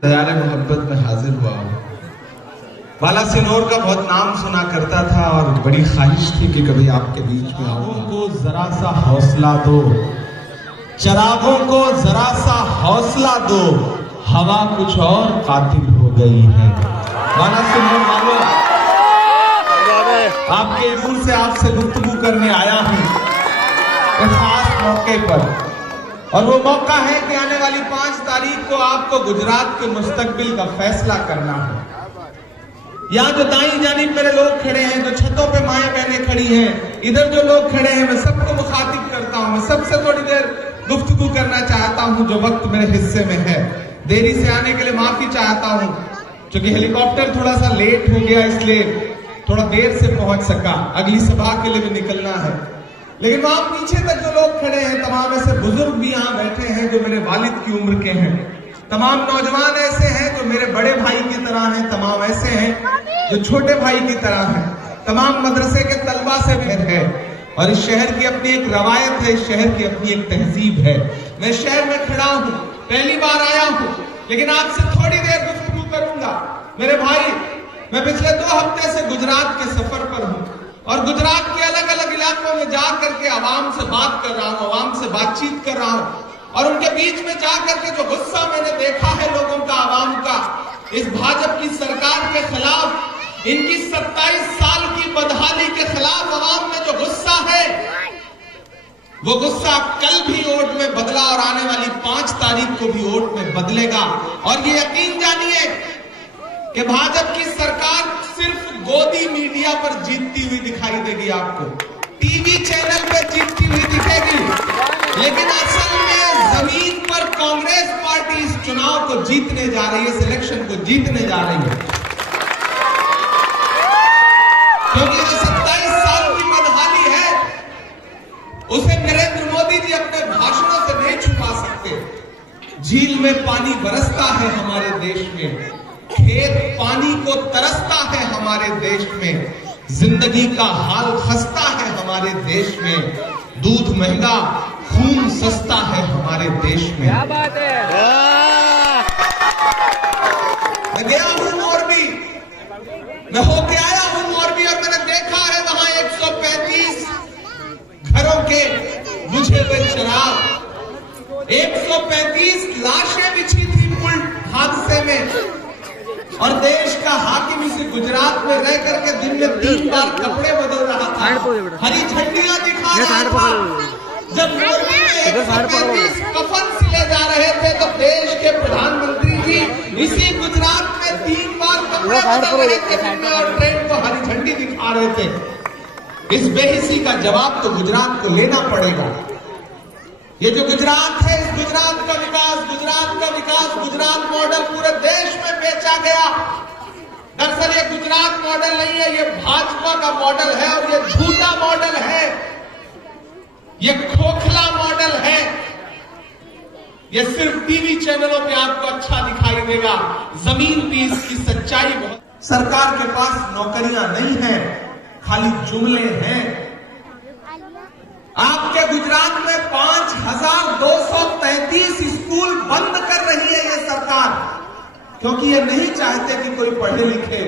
दयारे मोहब्बत में हाजिर हुआ हूँ। बाला सिनोर का बहुत नाम सुना करता था और बड़ी ख्वाहिश थी कि कभी आपके बीच में आऊं। को जरा सा हौसला दो, चरागों को जरा सा हौसला दो, हवा कुछ और कातिल हो गई है। बाला सिनोर वालों, आपके मुंह से आपसे गुफ्तगू करने आया हूं एक खास मौके पर, और वो मौका है कि आने वाली 5 तारीख को आपको गुजरात के मुस्तकबिल का फैसला करना है। यहाँ जो दाई जानिब मेरे लोग खड़े हैं, जो छतों पे माएं बहनें खड़ी हैं, इधर जो लोग खड़े हैं, मैं सबको मुखातिब करता हूँ। मैं सबसे थोड़ी देर गुफ्तगू करना चाहता हूँ जो वक्त मेरे हिस्से में है। देरी से आने के लिए माफी चाहता हूँ, क्योंकि हेलीकॉप्टर थोड़ा सा लेट हो गया, इसलिए थोड़ा देर से पहुंच सका। अगली सभा के लिए भी निकलना है। लेकिन वहां पीछे तक जो लोग खड़े हैं, तमाम ऐसे बुजुर्ग भी यहाँ बैठे हैं जो मेरे वालिद की उम्र के हैं, तमाम नौजवान ऐसे हैं जो मेरे बड़े भाई की तरह हैं, तमाम ऐसे हैं जो छोटे भाई की तरह हैं, तमाम मदरसे के तलबा से भी है। और इस शहर की अपनी एक रवायत है, इस शहर की अपनी एक तहजीब है। मैं शहर में खड़ा हूँ, पहली बार आया हूँ, लेकिन आपसे थोड़ी देर गुफ्तगू करूंगा। मेरे भाई, मैं पिछले 2 हफ्ते से गुजरात के सफर पर हूँ और गुजरात के अलग अलग इलाकों में जाकर के आवाम से बात कर रहा हूँ, आवाम से बातचीत कर रहा हूँ, और उनके बीच में जाकर के जो गुस्सा मैंने देखा है लोगों का, आवाम का, इस भाजपा की सरकार के खिलाफ, इनकी 27 साल की बदहाली के खिलाफ आवाम में जो गुस्सा है, वो गुस्सा कल भी वोट में बदला और आने वाली 5 तारीख को भी वोट में बदलेगा। और ये यकीन जानिए कि भाजपा की सरकार सिर्फ गोदी मीडिया पर जीतती हुई दिखाई देगी, आपको टीवी चैनल पे जीतती हुई दिखेगी, लेकिन असल में जमीन पर कांग्रेस पार्टी इस चुनाव को जीतने जा रही है, इस इलेक्शन को जीतने जा रही है। क्योंकि जो 27 साल की बदहाली है, उसे नरेंद्र मोदी जी अपने भाषणों से नहीं छुपा सकते। झील में पानी बरसता है हमारे देश में, खेत पानी को तरसता है हमारे देश में, जिंदगी का हाल खस्ता है हमारे देश में, दूध महंगा खून सस्ता है हमारे देश में। क्या बात है। मैं गया हूं मोरबी, मैं होके आया हूं मोरबी, और मैंने देखा है वहां 135 घरों के बुझे हुए चिराग, 135 लाशें बिछी थी पुल हादसे में, और देश का हाकिम इसी गुजरात में रह करके दिन में 3 बार कपड़े बदल रहा था, हरी झंडियां दिखा रहा था। जब मोरबी में 135 कफन सिले जा रहे थे, तो देश के प्रधानमंत्री जी इसी गुजरात में 3 बार कपड़े बदल रहे थे दिन में और ट्रेन को हरी झंडी दिखा रहे थे। इस बेहिसी का जवाब तो गुजरात को लेना पड़ेगा। ये जो गुजरात है, इस गुजरात का विकास, गुजरात मॉडल पूरे देश में बेचा गया। दरअसल ये गुजरात मॉडल नहीं है, ये भाजपा का मॉडल है, और ये झूठा मॉडल है, ये खोखला मॉडल है। ये सिर्फ टीवी चैनलों पे आपको अच्छा दिखाई देगा, जमीन पे इसकी सच्चाई बहुत। सरकार के पास नौकरियां नहीं है, खाली जुमले हैं। आपके गुजरात में 5233 स्कूल बंद कर रही है ये सरकार, क्योंकि ये नहीं चाहते कि कोई पढ़े लिखे।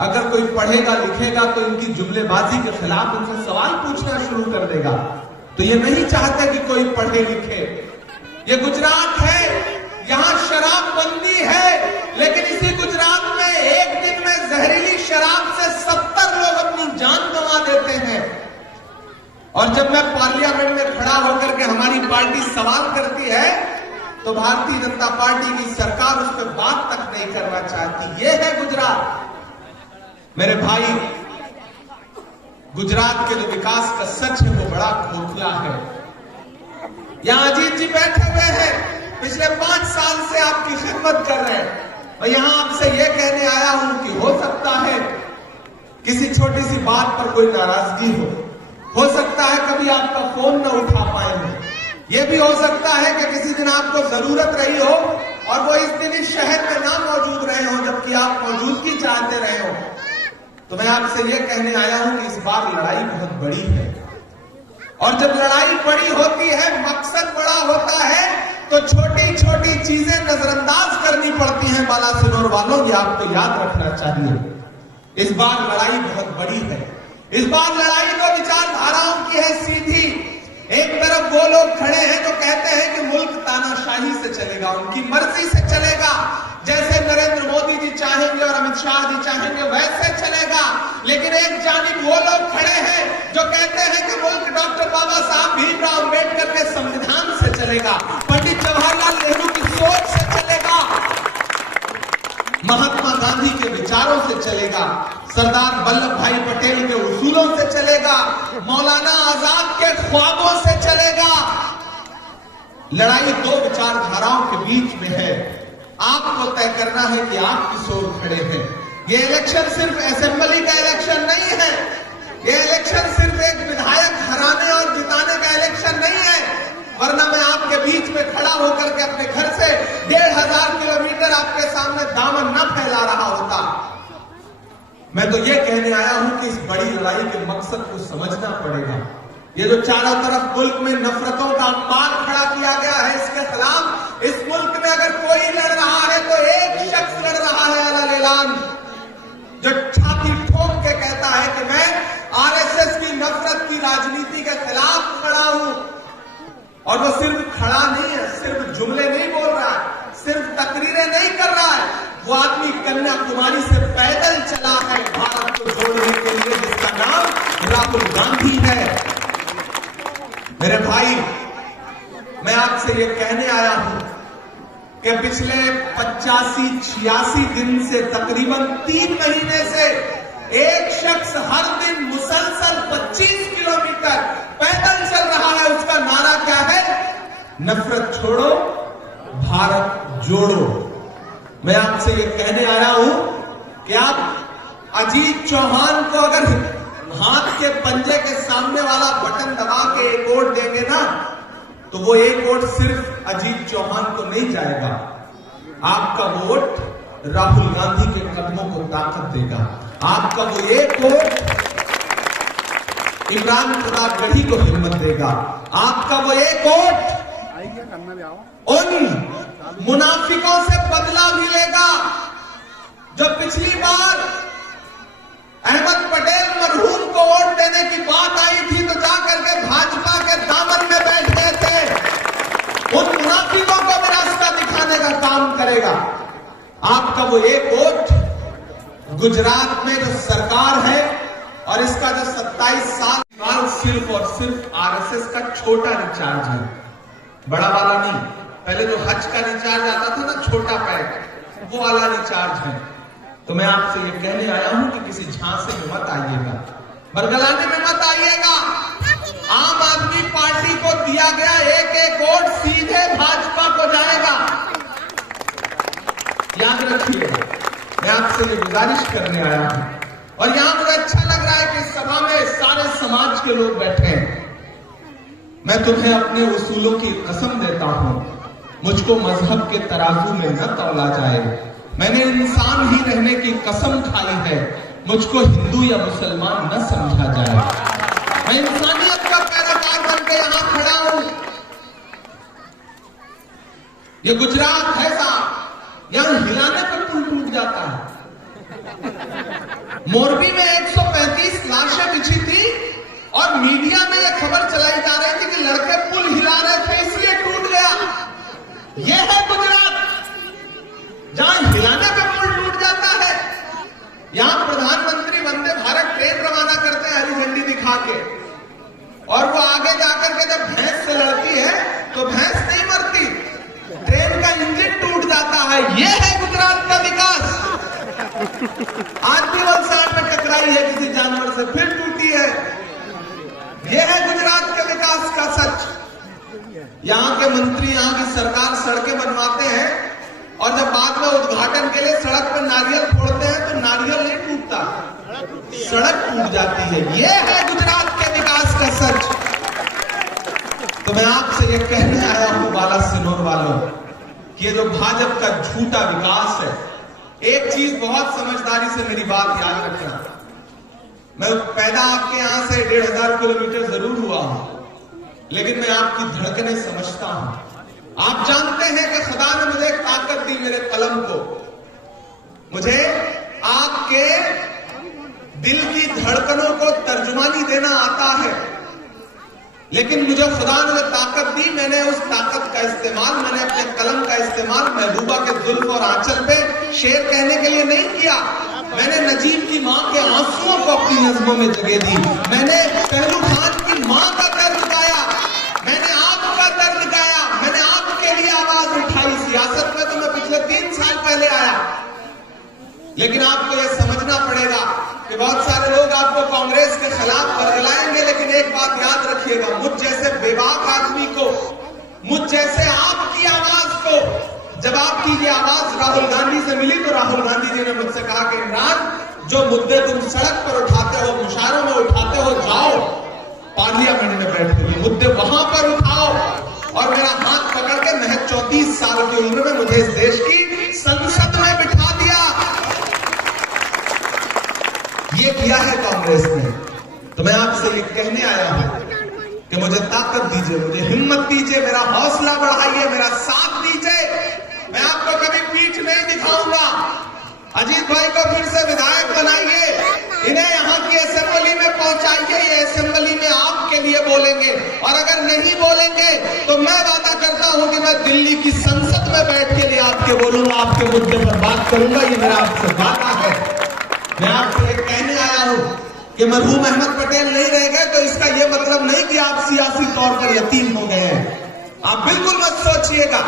अगर कोई पढ़ेगा लिखेगा तो इनकी जुमलेबाजी के खिलाफ उनसे सवाल पूछना शुरू कर देगा, तो ये नहीं चाहते कि कोई पढ़े लिखे। ये गुजरात है, यहां शराब बंदी है, लेकिन इसी गुजरात में एक दिन में जहरीली शराब से 70 लोग अपनी जान गंवा देते हैं। और जब मैं पार्लियामेंट में खड़ा होकर के हमारी पार्टी सवाल करती है, तो भारतीय जनता पार्टी की सरकार उस पर बात तक नहीं करना चाहती। ये है गुजरात। मेरे भाई, गुजरात के जो विकास का सच है वो बड़ा खोखला है। यहां अजीत जी बैठे हुए हैं, पिछले 5 साल से आपकी खिदमत कर रहे हैं, और यहां आपसे ये कहने आया हूं कि हो सकता है किसी छोटी सी बात पर कोई नाराजगी हो सकता है कभी आपका फोन न उठा पाए हो, यह भी हो सकता है कि किसी दिन आपको जरूरत रही हो और वो इस दिन इस शहर में ना मौजूद रहे हो, जबकि आप मौजूदगी चाहते रहे हो। तो मैं आपसे ये कहने आया हूं कि इस बार लड़ाई बहुत बड़ी है, और जब लड़ाई बड़ी होती है, मकसद बड़ा होता है, तो छोटी छोटी चीजें नजरअंदाज करनी पड़ती हैं बालासिनोर वालों, ये आपको याद रखना चाहिए। इस बार लड़ाई बहुत बड़ी है। इस बार लड़ाई तो विचारधाराओं की है सीधी। एक तरफ वो लोग खड़े हैं जो कहते हैं कि मुल्क तानाशाही से चलेगा, उनकी मर्जी से चलेगा, जैसे नरेंद्र मोदी जी चाहेंगे और अमित शाह जी चाहेंगे वैसे चलेगा। लेकिन एक जानिब वो लोग खड़े हैं जो कहते हैं कि मुल्क डॉक्टर बाबा साहब भीमराव अम्बेडकर के संविधान से चलेगा, पंडित जवाहरलाल नेहरू की सोच से चलेगा, महात्मा गांधी के विचारों से चलेगा, सरदार वल्लभ भाई पटेल के उसूलों से चलेगा, मौलाना आजाद के ख्वाबों से चलेगा। लड़ाई दो विचारधाराओं के बीच में है। आपको तय करना है कि आप किस ओर खड़े हैं। ये इलेक्शन सिर्फ असेंबली का इलेक्शन नहीं है। ये इलेक्शन सिर्फ एक विधायक हराने और जिताने का इलेक्शन नहीं है, वरना मैं आपके बीच में खड़ा होकर के अपने घर से 1500 किलोमीटर आपके सामने दामन न फैला रहा होता। मैं तो ये कहने आया हूं कि इस बड़ी लड़ाई के मकसद को समझना पड़ेगा। ये जो चारों तरफ मुल्क में नफरतों का अंबार खड़ा किया गया है, इसके खिलाफ इस मुल्क में अगर कोई लड़ रहा है तो एक शख्स लड़ रहा है, अलग ऐलान, जो छाती ठोक के कहता है कि मैं आरएसएस की नफरत की राजनीति के खिलाफ खड़ा हूं। और वो सिर्फ खड़ा नहीं है, सिर्फ जुमले नहीं बोल रहा है, सिर्फ तकरीरें नहीं कर रहा है, वो आदमी कन्याकुमारी से पैदल चला है भारत को जोड़ने के लिए, जिसका नाम राहुल गांधी है। मेरे भाई, मैं आपसे ये कहने आया हूं कि पिछले 85-86 दिन से तकरीबन 3 महीने से एक शख्स हर दिन मुसलसल 25 किलोमीटर पैदल चल रहा है। उसका नारा क्या है? नफरत छोड़ो, भारत जोड़ो। मैं आपसे ये कहने आया हूं कि आप अजीत चौहान को अगर हाथ के पंजे के सामने वाला बटन दबा के एक वोट देंगे ना, तो वो एक वोट सिर्फ अजीत चौहान को नहीं जाएगा, आपका वोट राहुल गांधी के कदमों को ताकत देगा। आपका वो एक वोट इमरान प्रतापगढ़ी को हिम्मत देगा। आपका वो एक वोट उन मुनाफिकों से बदला मिलेगा जो पिछली बार अहमद पटेल मरहूम को वोट देने की बात आई थी तो जाकर के भाजपा के दामन में बैठ गए थे। उन मुनाफिकों को भी रास्ता दिखाने का काम करेगा। आपका वो एक वोट गुजरात में जो सरकार है और इसका जो 27 साल सिर्फ और सिर्फ आरएसएस का छोटा रिचार्ज है, बड़ा वाला नहीं। पहले जो हज का रिचार्ज आता था ना, छोटा पैक, वो वाला रिचार्ज है। तो मैं आपसे ये कहने आया हूं कि किसी झांसे में मत आइएगा, बरगलाने में मत आइएगा। आम आदमी पार्टी को दिया गया एक एक वोट सीधे भाजपा को जाएगा, याद रखिएगा। मैं आपसे ये गुजारिश करने आया हूं और यहां मुझे अच्छा लग रहा है कि सभा में सारे समाज के लोग बैठे हैं। मैं तुम्हें अपने उसूलों की कसम देता हूं, मुझको मजहब के तराजू में न तौला जाए। मैंने इंसान ही रहने की कसम खाई है, मुझको हिंदू या मुसलमान न समझा जाए। मैं इंसानियत का पैरोकार बनकर यहां खड़ा हूं। ये गुजरात है साहब, यहां हिलाने पर पुल टूट जाता है। मोरबी में 135 लाशें बिछी थी और मीडिया में यह खबर चलाई जा रही थी कि लड़के पुल हिला रहे थे इसलिए टूट गया। यह है गुजरात, जहां हिलाने पे पुल टूट जाता है। यहां प्रधानमंत्री वंदे भारत ट्रेन रवाना करते हैं हरी झंडी दिखा के, और वो आगे जाकर के जब भैंस से लड़ती है तो भैंस नहीं मरती, ट्रेन का इंजन टूट जाता है। यह है गुजरात का विकास। आज भी वलसाड में टकराई है किसी जानवर से, फिर टूटी है। यह है गुजरात के विकास का सच। यहां के मंत्री, यहां की सरकार सड़कें बनवाते हैं और जब बाद में उद्घाटन के लिए सड़क पर नारियल फोड़ते हैं तो नारियल नहीं टूटता, सड़क टूट जाती है। यह है गुजरात के विकास का सच। तो मैं आपसे यह कहने आया हूं बालासिनोर वालों कि ये जो भाजपा का झूठा विकास है, एक चीज बहुत समझदारी से मेरी बात याद रखना। मैं पैदा आपके यहां से 1500 किलोमीटर जरूर हुआ हूं, लेकिन मैं आपकी धड़कनें समझता हूं। आप जानते हैं कि खुदा ने मुझे एक ताकत दी, मेरे कलम को। मुझे आपके दिल की धड़कनों को तर्जुमानी देना आता है, लेकिन मुझे खुदा ने ताकत दी, मैंने उस ताकत का इस्तेमाल, मैंने अपने कलम का इस्तेमाल महबूबा के जुल्फ और आंचल पे शेर कहने के लिए नहीं किया। मैंने नजीब की मां के आंसुओं को अपनी नज़्मों में जगह दी। मैंने पहलू खान की मां का दर्द गाया, मैंने आपका दर्द गाया, मैंने आपके लिए आवाज उठाई। सियासत में तो मैं पिछले 3 साल पहले आया, लेकिन आपको यह समझना पड़ेगा कि बहुत सारे लोग आपको कांग्रेस के खिलाफ बरगलाएंगे, लेकिन एक बात याद रखिएगा, मुझ जैसे बेबाक आदमी को, मुझ जैसे आपकी आवाज को, जब आपकी ये आवाज राहुल गांधी से मिली तो राहुल गांधी जी ने मुझसे कहा कि इमरान, जो मुद्दे तुम सड़क पर उठाते हो, मुशायरों में उठाते हो, जाओ पार्लियामेंट में बैठो, ये मुद्दे वहां पर उठाओ। और मेरा हाथ पकड़ के महज 34 साल की उम्र में मुझे इस देश की संसद में बिठा दिया। ये किया है कांग्रेस ने। तो मैं आपसे ये कहने आया हूं कि मुझे ताकत दीजिए, मुझे हिम्मत दीजिए, मेरा हौसला बढ़ाइए, मेरा साथ दीजिए। मैं आपको कभी पीठ नहीं दिखाऊंगा। अजीत भाई को फिर से विधायक बनाइए, इन्हें यहाँ की असेंबली में पहुंचाइए, ये असेंबली में आपके लिए बोलेंगे, और अगर नहीं बोलेंगे तो मैं वादा करता हूं कि मैं दिल्ली की संसद में बैठ के लिए आपके बोलूंगा, आपके मुद्दे पर बात करूंगा। ये मेरा आपसे वादा है। मैं आपसे एक कहने आया हूं कि मरहूम अहमद पटेल नहीं रह गए तो इसका यह मतलब नहीं कि आप सियासी तौर पर यतीम हो गए हैं। आप बिल्कुल मत सोचिएगा,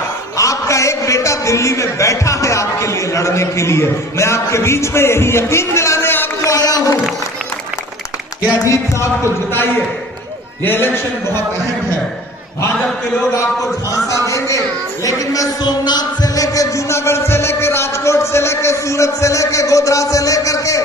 आपका एक बेटा दिल्ली में बैठा है आपके लिए लड़ने के लिए। मैं आपके बीच में यही यकीन दिलाने आपको आया हूं कि अजीत साहब को जिताइए। ये इलेक्शन बहुत अहम है। भाजपा के लोग आपको झांसा देंगे, लेकिन मैं सोमनाथ से लेकर, जूनागढ़ से लेकर, राजकोट से लेकर, सूरत से लेकर, गोधरा से लेकर के,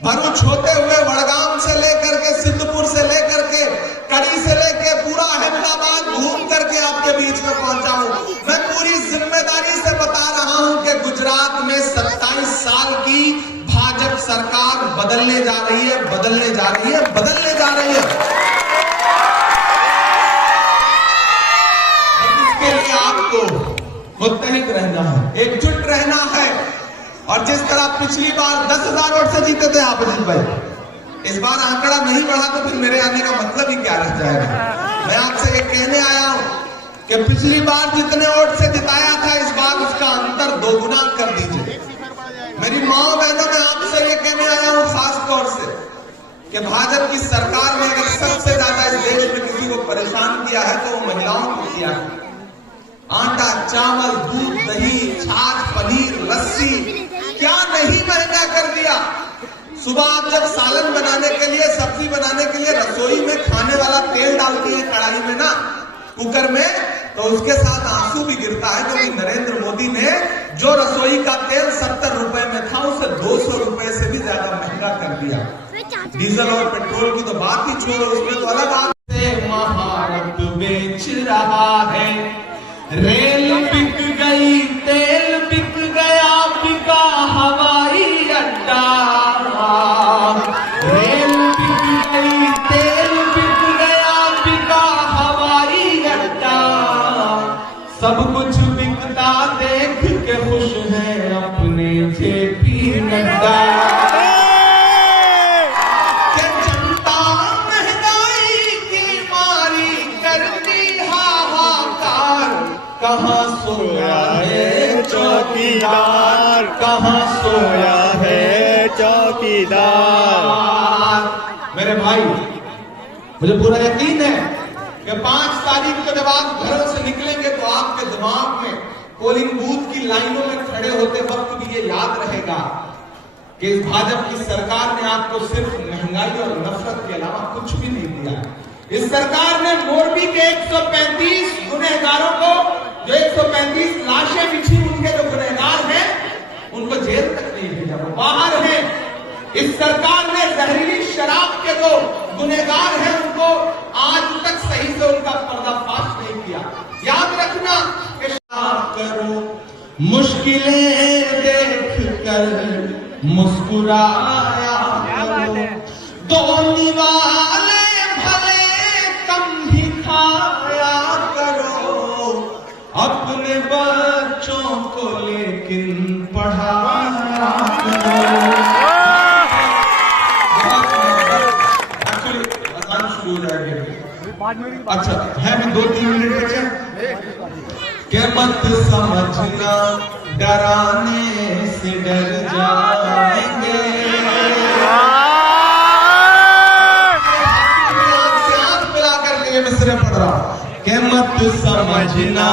भरूच होते हुए वडगाम से लेकर के, सिद्धपुर से लेकर के, कड़ी से लेकर पूरा अहमदाबाद घूम करके आपके बीच में पहुंचा हूं। मैं पूरी जिम्मेदारी से बता रहा हूं कि गुजरात में 27 साल की भाजपा सरकार बदलने जा रही है, बदलने जा रही है, बदलने जा रही है। इसके लिए आपको मुत्तहिद रहना है, एकजुट रहना है। और जिस तरह पिछली बार 10,000 वोट से जीते थे आप अजीत भाई, इस बार आंकड़ा नहीं बढ़ा तो फिर मेरे आने का मतलब ही क्या रह जाएगा। मैं आपसे ये कहने आया हूं कि पिछली बार जितने वोट से जिताया था, इस बार उसका अंतर 2 गुना कर दीजिए। मेरी माओ बहनों, मैं आपसे ये कहने आया हूं खास तौर से कि भाजपा की सरकार ने अगर सबसे ज्यादा इस देश में किसी को परेशान किया है तो वो महिलाओं को किया है। आटा, चावल, दूध, दही, छाछ, पनीर, लस्सी, क्या नहीं महंगा कर दिया। सुबह आप जब सालन बनाने के लिए, सब्जी बनाने के लिए रसोई में खाने वाला तेल डालती है कढ़ाई में ना, कुकर में, तो उसके साथ आंसू भी गिरता है, क्योंकि नरेंद्र मोदी ने जो रसोई का तेल 70 रुपए में था उसे 200 रुपए से भी ज्यादा महंगा कर दिया। डीजल और पेट्रोल की तो बात ही छोड़ो, उसमें तो अलग बात है। महारत बेच रहा है, रेल बिक गई, तेल बिक गया, बिका हवाई अड्डा। रेल बिक गई, तेल बिक गया, बिका हवाई अड्डा। सब कुछ बिकता देख के खुश है अपने जेपी नड्डा। जनता महंगाई की मारी करती हाहाकार, कहाँ सोया है चौकीदार, कहाँ सोया है चौकीदार। मेरे भाई, मुझे पूरा यकीन है कि 5 तारीख को जब आप घरों से निकलेंगे तो आपके दिमाग में पोलिंग बूथ की लाइनों में खड़े होते वक्त भी ये याद रहेगा कि इस भाजपा की सरकार ने आपको सिर्फ महंगाई और नफरत के अलावा कुछ भी नहीं दिया। इस सरकार ने मोरबी के 135 गुनहगारों को, जो 135 लाशें बिछी, उनके जो गुनहगार हैं उनको जेल तक नहीं भेजा, वो बाहर हैं। इस सरकार ने जहरीली शराब के जो गुनहगार हैं उनको आज तक सही से उनका पर्दाफाश नहीं किया। याद रखना कि करो मुश्किलें देख कर मुस्कुराया करो, दो निवाले भले कम ही खाया करो, अच्छा है भी 2-3 मिनट बचे के मत समझना डराने से डर जाएंगे आंख मिला करके ये मिसरे पढ़ रहा के मत समझना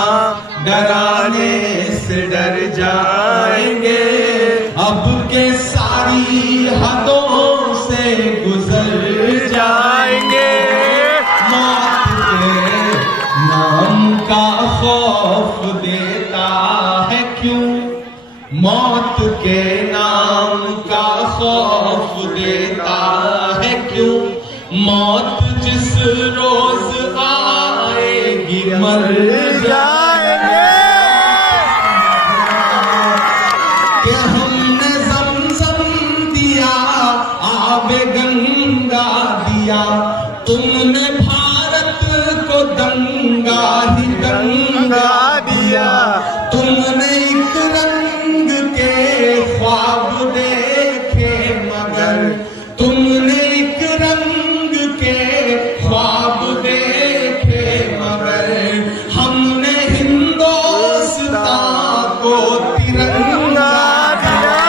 डराने से डर जाएंगे अब के सारी हदों से गुजर जाएंगे मौत के नाम का खौफ देता है क्यों मौत के नाम का खौफ देता है क्यों मौत जिस रोज आएगी मर जाएंगे कि हमने ज़मज़म दिया आबे गंगा दिया तुमने भारत को दंगा ही दंगा दिया तुमने एक रंग के ख्वाब देखे मगर तुमने एक रंग के ख्वाब देखे मगर हमने हिंदुस्तान को तिरंगा दिया